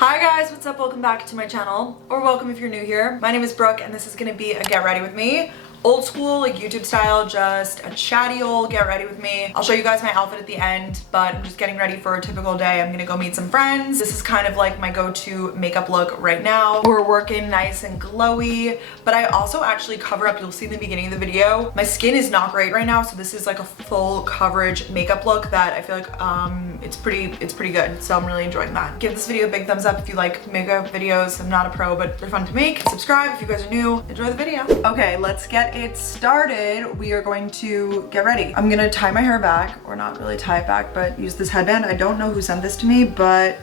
Hi guys, what's up? Welcome back to my channel, or welcome if you're new here. My name is Brooke and this is gonna be a get ready with me. Old school, like YouTube style, just a chatty old get ready with me. I'll show you guys my outfit at the end, but I'm just getting ready for a typical day. I'm gonna go meet some friends. This is kind of like my go-to makeup look right now. We're working nice and glowy, but I also actually cover up, you'll see in the beginning of the video, my skin is not great right now, so this is like a full coverage makeup look that I feel like it's pretty good, so I'm really enjoying that. Give this video a big thumbs up if you like makeup videos. I'm not a pro, but they're fun to make. Subscribe if you guys are new. Enjoy the video. Okay, let's get it started. We are going to get ready. I'm gonna tie my hair back, or not really tie it back, but use this headband. I don't know who sent this to me, but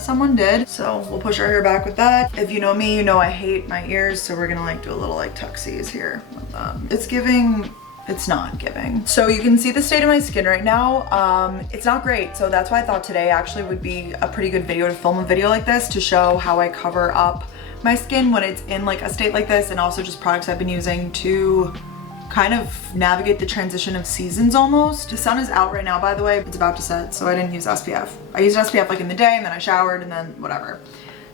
someone did. So we'll push our hair back with that. If you know me, you know I hate my ears, so we're gonna like do a little like tuxies here with them. It's giving, it's not giving. So you can see the state of my skin right now. It's not great. So that's why I thought today actually would be a pretty good video to film a video like this to show how I cover up my skin when it's in like a state like this, and also just products I've been using to kind of navigate the transition of seasons almost. The sun is out right now, by the way. It's about to set, so I didn't use SPF. I used SPF like in the day, and then I showered, and then whatever.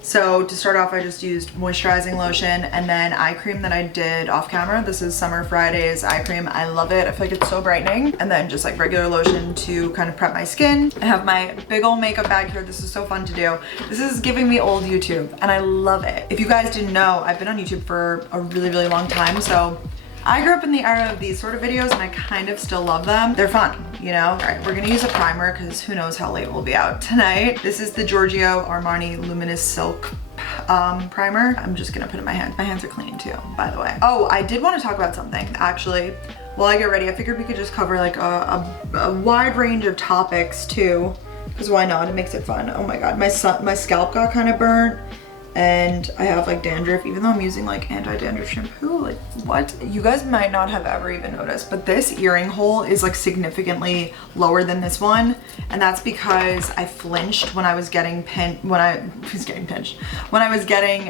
So to start off, I just used moisturizing lotion and then eye cream that I did off camera. This is Summer Fridays eye cream. I love it. I feel like it's so brightening. And then just like regular lotion to kind of prep my skin. I have my big old makeup bag here. This is so fun to do. This is giving me old YouTube and I love it. If you guys didn't know, I've been on YouTube for a really, really long time. So I grew up in the era of these sort of videos and I kind of still love them. They're fun, you know? All right, we're gonna use a primer because who knows how late we'll be out tonight. This is the Giorgio Armani Luminous Silk primer. I'm just gonna put it in my hand. My hands are clean too, by the way. Oh, I did want to talk about something actually. While I get ready, I figured we could just cover like a wide range of topics too, because why not? It makes it fun. Oh my God, my scalp got kind of burnt. And I have like dandruff, even though I'm using like anti-dandruff shampoo. Like what? You guys might not have ever even noticed, but this earring hole is like significantly lower than this one. And that's because I flinched when I was getting when I was getting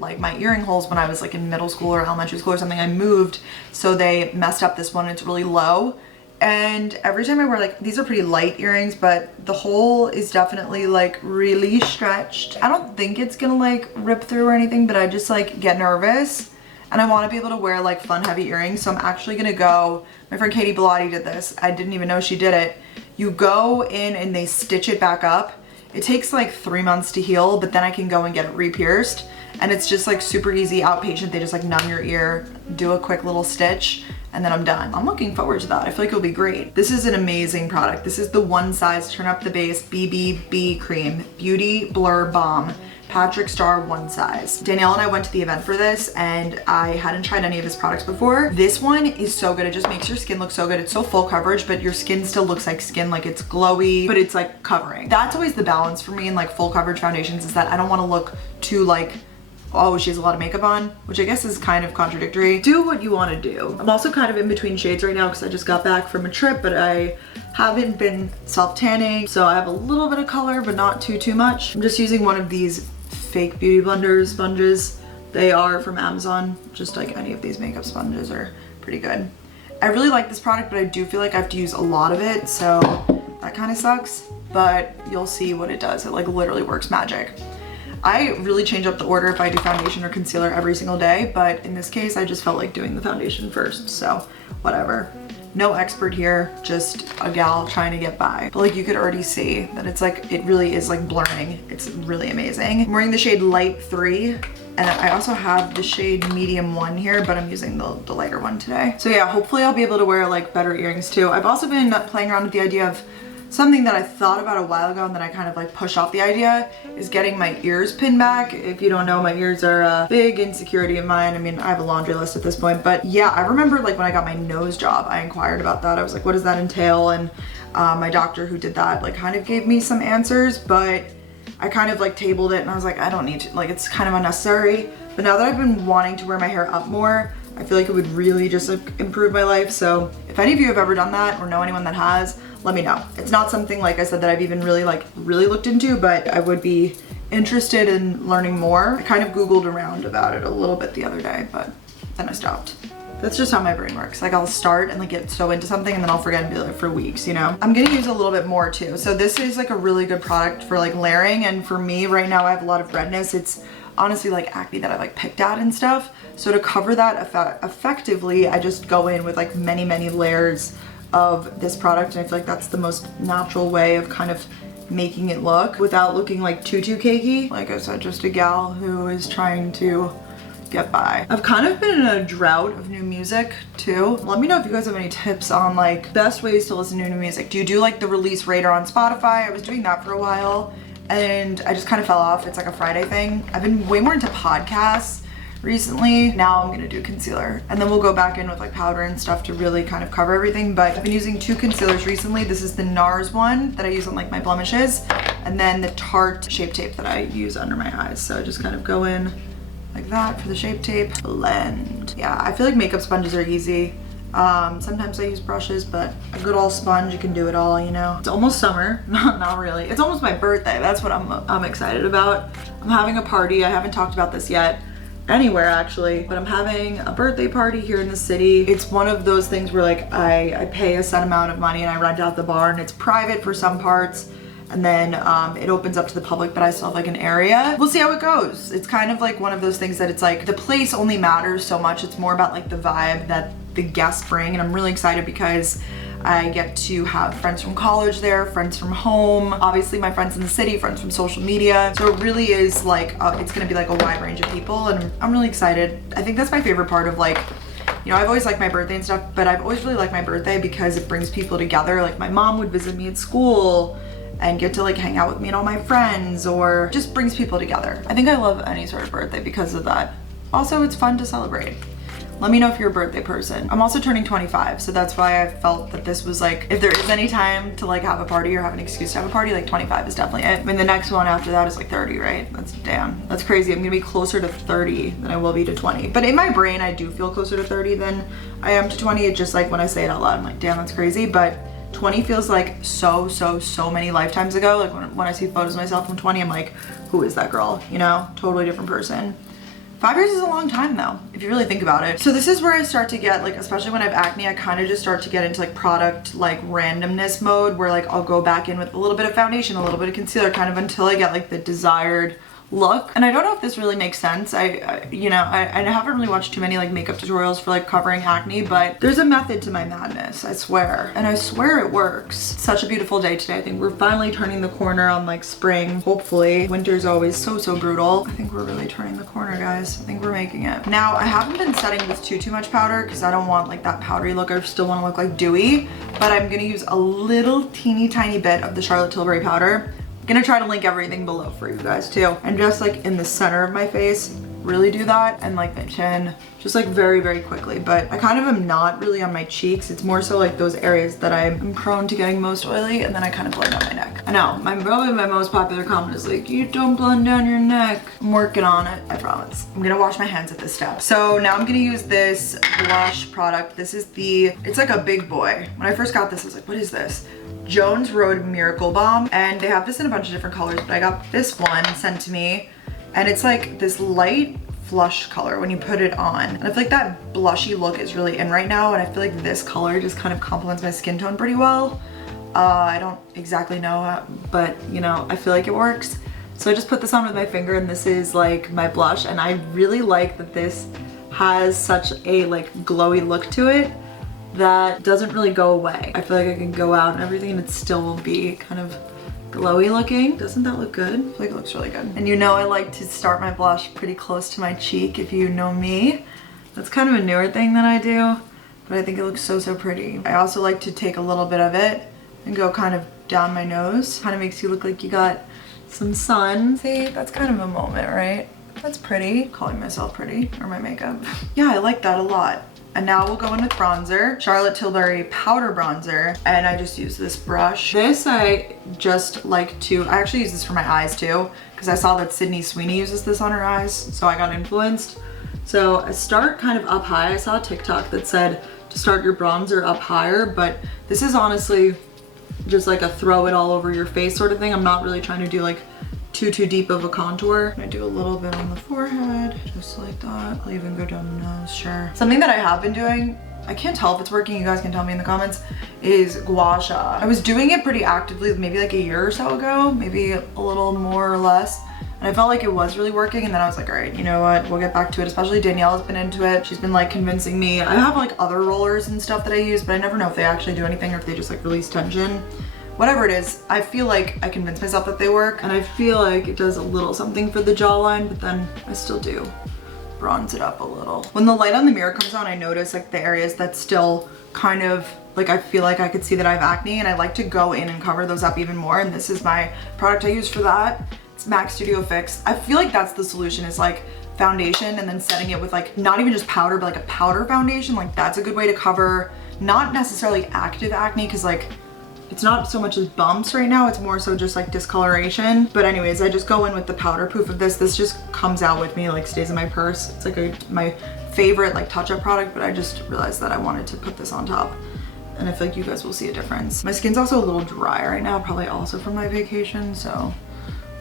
like my earring holes when I was like in middle school or elementary school or something. I moved, so they messed up this one. It's really low. And every time I wear, like, these are pretty light earrings, but the hole is definitely like really stretched. I don't think it's gonna like rip through or anything, but I just like get nervous and I want to be able to wear like fun heavy earrings. So I'm actually gonna go, my friend Katie Bellotti did this. I didn't even know she did it. You go in and they stitch it back up. It takes like 3 months to heal, but then I can go and get it re-pierced. And it's just like super easy, outpatient. They just like numb your ear, do a quick little stitch, and then I'm done. I'm looking forward to that. I feel like it'll be great. This is an amazing product. This is the One Size Turn Up the Base BBB Cream Beauty Blur Balm Patrick Star One Size. Danielle and I went to the event for this and I hadn't tried any of his products before. This one is so good. It just makes your skin look so good. It's so full coverage, but your skin still looks like skin, like it's glowy, but it's like covering. That's always the balance for me in like full coverage foundations, is that I don't want to look too like, oh, she has a lot of makeup on, which I guess is kind of contradictory. Do what you want to do. I'm also kind of in between shades right now because I just got back from a trip, but I haven't been self-tanning, so I have a little bit of color, but not too much. I'm just using one of these fake beauty blenders sponges. They are from Amazon. Just like any of these makeup sponges are pretty good. I really like this product, but I do feel like I have to use a lot of it, so that kind of sucks, but you'll see what it does. It like literally works magic. I really change up the order if I do foundation or concealer every single day, but in this case, I just felt like doing the foundation first, so whatever. No expert here, just a gal trying to get by. But like you could already see that it's like, it really is like blurring. It's really amazing. I'm wearing the shade Light 3, and I also have the shade Medium 1 here, but I'm using the lighter one today. So yeah, hopefully I'll be able to wear like better earrings too. I've also been playing around with the idea of something that I thought about a while ago and then I kind of like pushed off the idea, is getting my ears pinned back. If you don't know, my ears are a big insecurity of mine. I mean, I have a laundry list at this point, but yeah, I remember like when I got my nose job, I inquired about that. I was like, what does that entail? And my doctor who did that like kind of gave me some answers, but I kind of like tabled it and I was like, I don't need to, like it's kind of unnecessary. But now that I've been wanting to wear my hair up more, I feel like it would really just like improve my life. So if any of you have ever done that or know anyone that has, let me know. It's not something, like I said, that I've even really looked into, but I would be interested in learning more. I kind of Googled around about it a little bit the other day, but then I stopped. That's just how my brain works. Like I'll start and like get so into something and then I'll forget and be like for weeks, you know? I'm gonna use a little bit more too. So this is like a really good product for like layering, and for me right now I have a lot of redness. It's honestly like acne that I like picked at and stuff. So to cover that effectively, I just go in with like many layers of this product, and I feel like that's the most natural way of kind of making it look without looking like too cakey. Like I said, just a gal who is trying to get by. I've kind of been in a drought of new music too. Let me know if you guys have any tips on like best ways to listen to new music. Do you do like the release radar on Spotify? I was doing that for a while and I just kind of fell off. It's like a Friday thing. I've been way more into podcasts recently. Now I'm gonna do concealer and then we'll go back in with like powder and stuff to really kind of cover everything. But I've been using 2 concealers recently. This is the NARS one that I use on like my blemishes, and then the Tarte Shape Tape that I use under my eyes. So I just kind of go in like that for the Shape Tape. Blend. Yeah, I feel like makeup sponges are easy. Sometimes I use brushes, but a good old sponge, you can do it all, you know? It's almost summer. Not really. It's almost my birthday. That's what I'm excited about. I'm having a party. I haven't talked about this yet anywhere actually, but I'm having a birthday party here in the city. It's one of those things where like I pay a set amount of money and I rent out the bar, and it's private for some parts, and then it opens up to the public, but I still have like an area. We'll see how it goes. It's kind of like one of those things that it's like the place only matters so much. It's more about like the vibe that the guests bring, and I'm really excited because I get to have friends from college there, friends from home, obviously my friends in the city, friends from social media. So it really is like, it's gonna be like a wide range of people, and I'm really excited. I think that's my favorite part of like, you know, I've always liked my birthday and stuff, but I've always really liked my birthday because it brings people together. Like my mom would visit me at school and get to like hang out with me and all my friends, or just brings people together. I think I love any sort of birthday because of that. Also, it's fun to celebrate. Let me know if you're a birthday person. I'm also turning 25, so that's why I felt that this was like, if there is any time to like have a party or have an excuse to have a party, like 25 is definitely it. I mean, the next one after that is like 30, right? That's crazy. I'm gonna be closer to 30 than I will be to 20. But in my brain, I do feel closer to 30 than I am to 20. It's just like when I say it out loud, I'm like, damn, that's crazy. But 20 feels like so many lifetimes ago. Like when I see photos of myself from 20, I'm like, who is that girl? You know, totally different person. 5 years is a long time though, if you really think about it. So this is where I start to get like, especially when I have acne, I kind of just start to get into like product like randomness mode, where like I'll go back in with a little bit of foundation, a little bit of concealer, kind of until I get like the desired look. And I don't know if this really makes sense. I haven't really watched too many like makeup tutorials for like covering acne, but there's a method to my madness, I swear. And I swear it works. Such a beautiful day today. I think we're finally turning the corner on like spring, hopefully. Winter's always so brutal. I think we're really turning the corner, guys. I think we're making it. Now, I haven't been setting with too much powder because I don't want like that powdery look. I still want to look like dewy, but I'm gonna use a little teeny tiny bit of the Charlotte Tilbury powder. Gonna try to link everything below for you guys too. And just like in the center of my face, really do that, and like my chin, just like very quickly. But I kind of am not really on my cheeks. It's more so like those areas that I'm prone to getting most oily, and then I kind of blend out my neck. I know, probably my most popular comment is like, you don't blend down your neck. I'm working on it, I promise. I'm gonna wash my hands at this step. So now I'm gonna use this blush product. This is it's like a big boy. When I first got this, I was like, what is this? Jones Road Miracle Balm, and they have this in a bunch of different colors, but I got this one sent to me, and it's like this light flush color when you put it on. And I feel like that blushy look is really in right now, and I feel like this color just kind of complements my skin tone pretty well. I don't exactly know, but you know, I feel like it works. So I just put this on with my finger, and this is like my blush, and I really like that this has such a like glowy look to it that doesn't really go away. I feel like I can go out and everything and it still will be kind of glowy looking. Doesn't that look good? I feel like it looks really good. And you know I like to start my blush pretty close to my cheek, if you know me. That's kind of a newer thing that I do, but I think it looks so pretty. I also like to take a little bit of it and go kind of down my nose. Kind of makes you look like you got some sun. See, that's kind of a moment, right? That's pretty. Calling myself pretty, or my makeup. Yeah, I like that a lot. And now we'll go in with bronzer, Charlotte Tilbury powder bronzer, and I just use this brush. This I just like to, I actually use this for my eyes too, because I saw that Sydney Sweeney uses this on her eyes, so I got influenced. So I start kind of up high. I saw a TikTok that said to start your bronzer up higher, but this is honestly just like a throw it all over your face sort of thing. I'm not really trying to do like too deep of a contour. I do a little bit on the forehead, just like that. I'll even go down the nose, sure. Something that I have been doing, I can't tell if it's working, you guys can tell me in the comments, is gua sha. I was doing it pretty actively maybe like a year or so ago, maybe a little more or less. And I felt like it was really working, and then I was like, all right, you know what, we'll get back to it. Especially Danielle has been into it. She's been like convincing me. I have like other rollers and stuff that I use, but I never know if they actually do anything or if they just like release tension. Whatever it is, I feel like I convinced myself that they work, and I feel like it does a little something for the jawline, but then I still do bronze it up a little. When the light on the mirror comes on, I notice like the areas that still kind of like I feel like I could see that I have acne, and I like to go in and cover those up even more, and this is my product I use for that. It's MAC Studio Fix. I feel like that's the solution, is like foundation and then setting it with like not even just powder, but like a powder foundation. Like that's a good way to cover not necessarily active acne, because like it's not so much as bumps right now, it's more so just like discoloration. But anyways, I just go in with the powder proof of this. This just comes out with me, like stays in my purse. It's like my favorite like touch-up product, but I just realized that I wanted to put this on top, and I feel like you guys will see a difference. My skin's also a little dry right now, probably also from my vacation, so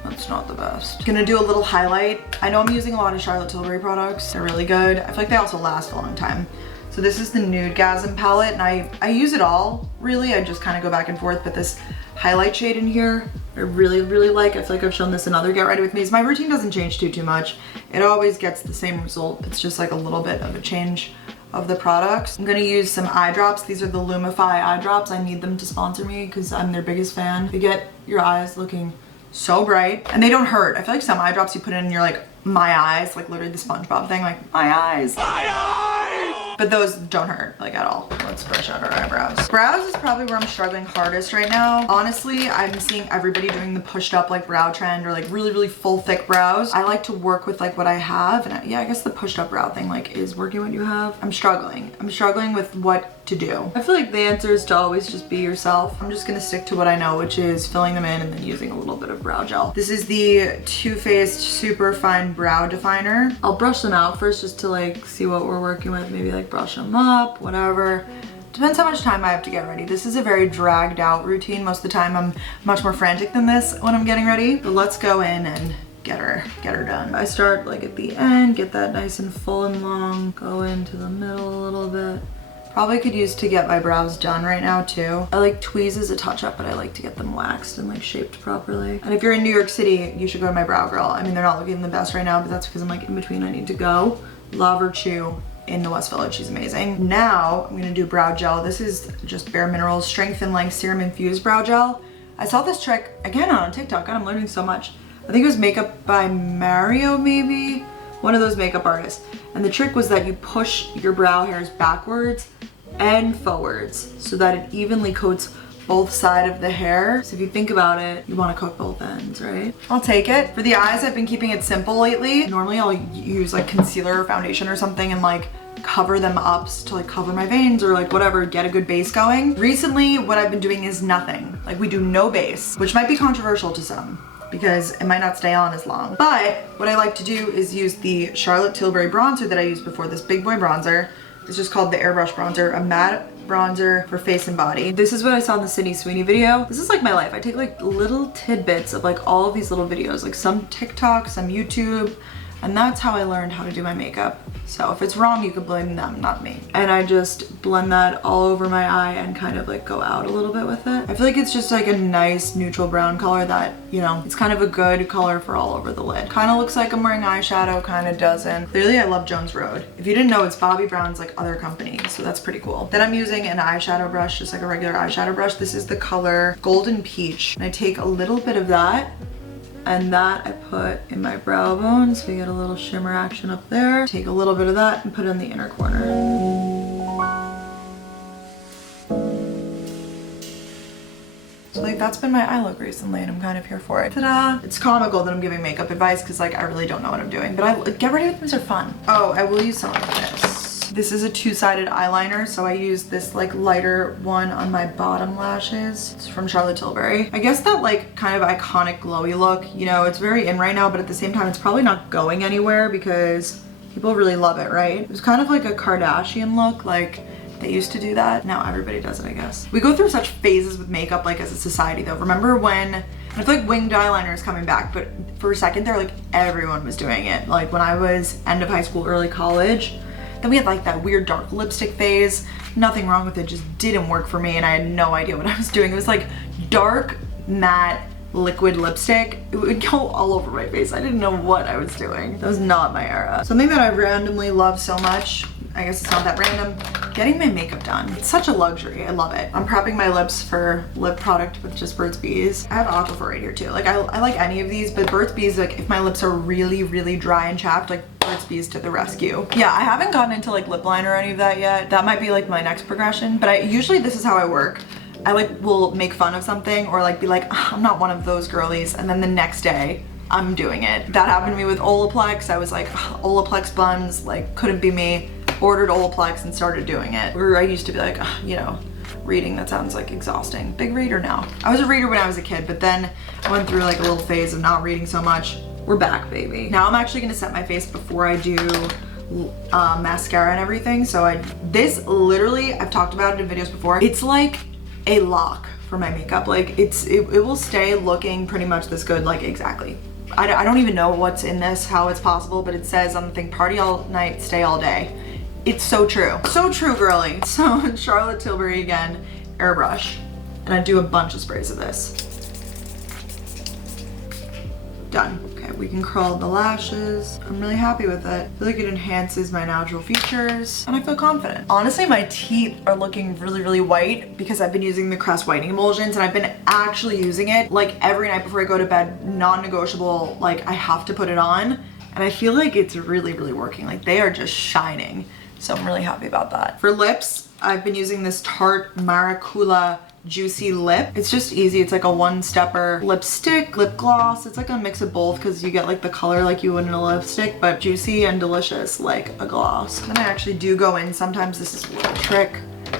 that's not the best. Gonna do a little highlight. I know I'm using a lot of Charlotte Tilbury products. They're really good. I feel like they also last a long time. So this is the Nudegasm palette, and I use it all, really. I just kind of go back and forth, but this highlight shade in here, I really like. I feel like I've shown this in other Get Ready With Me's. My routine doesn't change too much. It always gets the same result. It's just like a little bit of a change of the products. I'm gonna use some eye drops. These are the Lumify eye drops. I need them to sponsor me because I'm their biggest fan. They get your eyes looking so bright, and they don't hurt. I feel like some eye drops you put in and you're like, my eyes, like literally the SpongeBob thing, like my eyes. My eyes! But those don't hurt like at all. Let's brush out our eyebrows. Brows is probably where I'm struggling hardest right now. Honestly, I'm seeing everybody doing the pushed up like brow trend, or like really full thick brows. I like to work with like what I have, and yeah, I guess the pushed up brow thing like is working what you have. I'm struggling with what to do. I feel like the answer is to always just be yourself. I'm just gonna stick to what I know, which is filling them in and then using a little bit of brow gel. This is the Too Faced Super Fine Brow Definer. I'll brush them out first just to like see what we're working with. Maybe like brush them up, whatever. Depends how much time I have to get ready. This is a very dragged out routine. Most of the time I'm much more frantic than this when I'm getting ready. But let's go in and get her done. I start like at the end, get that nice and full and long, go into the middle a little bit. Probably could use to get my brows done right now too. I like tweeze as a touch up, but I like to get them waxed and like shaped properly. And if you're in New York City, you should go to my Brow Girl. I mean, they're not looking the best right now, but that's because I'm like in between I need to go. Love her Chew in the West Village, she's amazing. Now I'm gonna do brow gel. This is just Bare Minerals Strength and Length Serum Infused Brow Gel. I saw this trick again on TikTok. God, I'm learning so much. I think it was Makeup by Mario, maybe? One of those makeup artists. And the trick was that you push your brow hairs backwards and forwards so that it evenly coats both sides of the hair. So if you think about it, you want to coat both ends, right? I'll take it. For the eyes, I've been keeping it simple lately. Normally I'll use like concealer or foundation or something and like cover them up to like cover my veins or like whatever, get a good base going. Recently, what I've been doing is nothing. Like we do no base, which might be controversial to some because it might not stay on as long. But what I like to do is use the Charlotte Tilbury bronzer that I used before, this big boy bronzer. It's just called the Airbrush Bronzer, a matte bronzer for face and body. This is what I saw in the Sydney Sweeney video. This is like my life. I take like little tidbits of like all of these little videos, like some TikTok, some YouTube, and that's how I learned how to do my makeup. So if it's wrong, you can blame them, not me. And I just blend that all over my eye and kind of like go out a little bit with it. I feel like it's just like a nice neutral brown color that, you know, it's kind of a good color for all over the lid. Kind of looks like I'm wearing eyeshadow, kind of doesn't. Clearly I love Jones Road. If you didn't know, it's Bobbi Brown's like other company, so that's pretty cool. Then I'm using an eyeshadow brush, just like a regular eyeshadow brush. This is the color Golden Peach. And I take a little bit of that and that I put in my brow bone so we get a little shimmer action up there. Take a little bit of that and put it in the inner corner. So like that's been my eye look recently and I'm kind of here for it. Ta-da! It's comical that I'm giving makeup advice because like I really don't know what I'm doing, but Get Ready With Me's are fun. Oh, I will use some of this. This is a two-sided eyeliner, so I use this like lighter one on my bottom lashes. It's from Charlotte Tilbury. I guess that like kind of iconic glowy look, you know, it's very in right now, but at the same time, it's probably not going anywhere because people really love it, right? It was kind of like a Kardashian look, like they used to do that. Now everybody does it, I guess. We go through such phases with makeup like as a society though. Remember when I feel like winged eyeliner is coming back, but for a second there, like everyone was doing it. Like when I was end of high school, early college, then we had like that weird dark lipstick phase. Nothing wrong with it, just didn't work for me and I had no idea what I was doing. It was like dark, matte, liquid lipstick. It would go all over my face. I didn't know what I was doing. That was not my era. Something that I randomly love so much, I guess it's not that random, getting my makeup done. It's such a luxury, I love it. I'm prepping my lips for lip product with just Burt's Bees. I have Aquifer right here too. Like I like any of these, but Burt's Bees, like if my lips are really, really dry and chapped, like Burt's Bees to the rescue. Yeah, I haven't gotten into like lip liner or any of that yet. That might be like my next progression, but usually this is how I work. I like will make fun of something or like be like, I'm not one of those girlies, and then the next day I'm doing it. That happened to me with Olaplex. I was like, Olaplex buns, like couldn't be me. Ordered Olaplex and started doing it. Or I used to be like, you know, reading, that sounds like exhausting. Big reader now. I was a reader when I was a kid, but then I went through like a little phase of not reading so much. We're back, baby. Now I'm actually gonna set my face before I do mascara and everything. So this literally, I've talked about it in videos before. It's like a lock for my makeup. Like it will stay looking pretty much this good, like exactly. I don't even know what's in this, how it's possible, but it says on the thing, party all night, stay all day. It's so true. So true, girly. So Charlotte Tilbury again, airbrush. And I do a bunch of sprays of this. Done. Okay, we can curl the lashes. I'm really happy with it. I feel like it enhances my natural features and I feel confident. Honestly, my teeth are looking really, really white because I've been using the Crest whitening emulsions and I've been actually using it like every night before I go to bed, non-negotiable, like I have to put it on. And I feel like it's really, really working. Like they are just shining. So I'm really happy about that. For lips, I've been using this Tarte Maracula Juicy Lip. It's just easy. It's like a one-stepper lipstick, lip gloss. It's like a mix of both because you get like the color like you would in a lipstick, but juicy and delicious like a gloss. Then I actually do go in. Sometimes this is a little trick.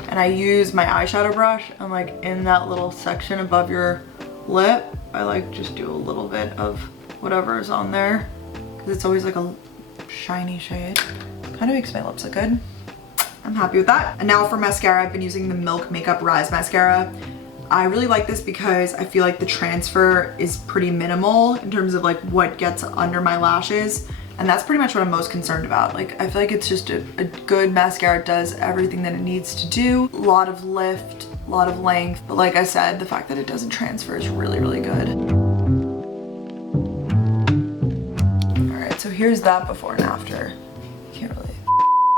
And I use my eyeshadow brush and like in that little section above your lip, I like just do a little bit of whatever is on there because it's always like a shiny shade. Kind of makes my lips look good. I'm happy with that. And now for mascara, I've been using the Milk Makeup Rise Mascara. I really like this because I feel like the transfer is pretty minimal in terms of like what gets under my lashes. And that's pretty much what I'm most concerned about. Like, I feel like it's just a good mascara. It does everything that it needs to do. A lot of lift, a lot of length. But like I said, the fact that it doesn't transfer is really, really good. All right, so here's that before and after. Can't really.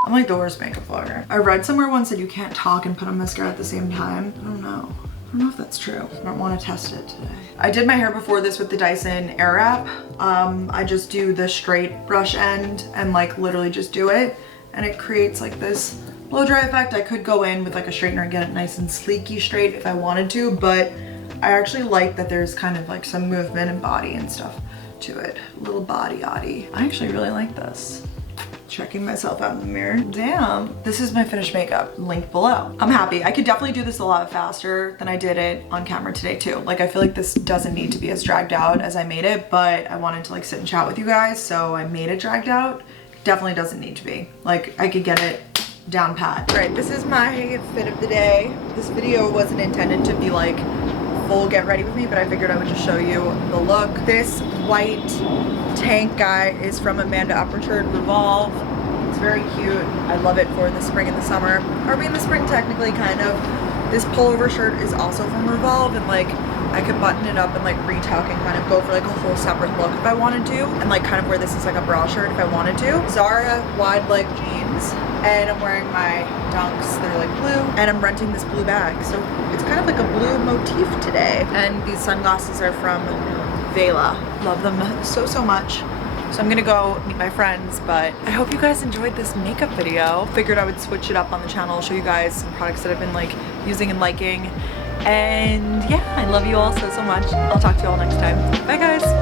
I'm like the worst makeup vlogger. I read somewhere once that you can't talk and put on mascara at the same time. I don't know. I don't know if that's true. I don't want to test it today. I did my hair before this with the Dyson Airwrap. I just do the straight brush end and like literally just do it. And it creates like this blow dry effect. I could go in with like a straightener and get it nice and sleeky straight if I wanted to, but I actually like that there's kind of like some movement and body and stuff to it. A little body-oddy. I actually really like this. Checking myself out in the mirror. Damn. This is my finished makeup, linked below. I'm happy. I could definitely do this a lot faster than I did it on camera today too. Like I feel like this doesn't need to be as dragged out as I made it, but I wanted to like sit and chat with you guys, so I made it dragged out. Definitely doesn't need to be. Like I could get it down pat. All right, this is my fit of the day. This video wasn't intended to be like full get ready with me, but I figured I would just show you the look. This white tank guy is from Amanda Upperchurd Revolve. It's very cute. I love it for the spring and the summer. Are we in the spring technically, kind of. This pullover shirt is also from Revolve, and like I could button it up and like retuck and kind of go for like a whole separate look if I wanted to, and like kind of wear this as like a bra shirt if I wanted to. Zara wide leg jeans, and I'm wearing my Dunks. They're like blue, and I'm renting this blue bag, so it's kind of like a blue motif today. And these sunglasses are from Vela. Love them so, so much. So I'm gonna go meet my friends, but I hope you guys enjoyed this makeup video. Figured I would switch it up on the channel, show you guys some products that I've been like using and liking. And yeah, I love you all so, so much. I'll talk to you all next time. Bye guys.